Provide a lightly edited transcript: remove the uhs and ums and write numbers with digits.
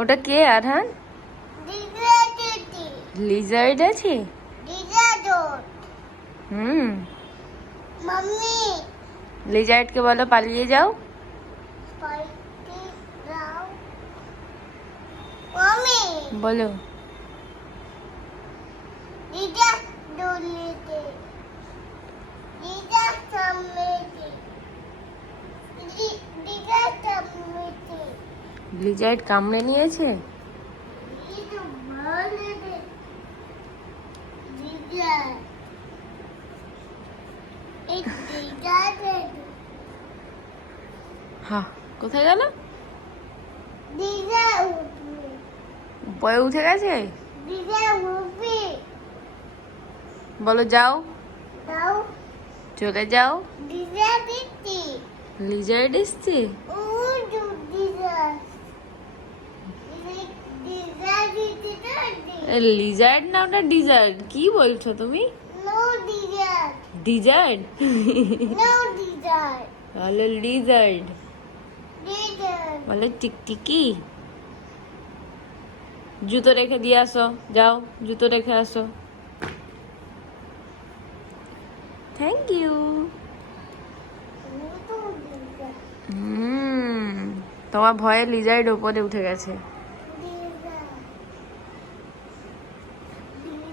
ওটা কে আরহান? লিজার্ড আছে? মাম্মি লিজার্ডকে বলো পালিয়ে যাও। পাইতে দাও মাম্মি বলো। দিদা দোলিতে দিদা সামনেতে দিদা সামনেতে লিজার্ড কামড়ে নিয়েছে? দিদা ভালো দিদা এই দিদা হ্যাঁ, কোথায় গেল? দিদা উপরে উঠে গেছে? দিদা মুভি বলো যাও, দাও চলে যাও। দিদা দিদি লিজার্ড এসছে? ও দিদা দিদা দিদি লিজার্ড না, ওটা ডিজার্ড। কি বলছো তুমি? নো দিদা ডিজার্ড? নো দিদা বলো লিজার্ড। দিদা বলো টিকটিকি। জুতো রেখে দিয়ে আসো, যাও জুতো রেখে আসো। Thank you. তোমার ভয়ে লিজার্ড ওপরে উঠে গেছে।